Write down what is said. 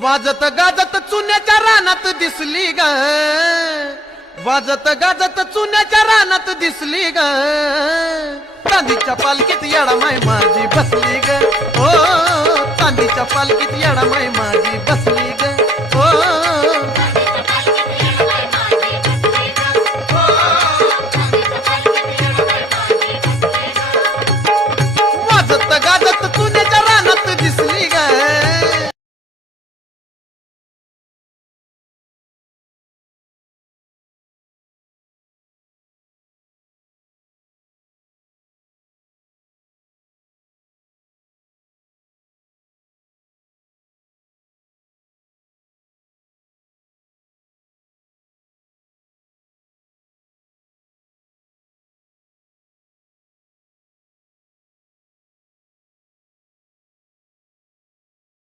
वाजत गाजत चुन्याच्या रानात दिसली ग, वाजत गाजत चुन्याच्या रानात दिसली ग, चांदीच्या पालखीत येडामाई माझी बसली ग, ओ चांदीच्या पालखीत येडामाई माझी बसली ग.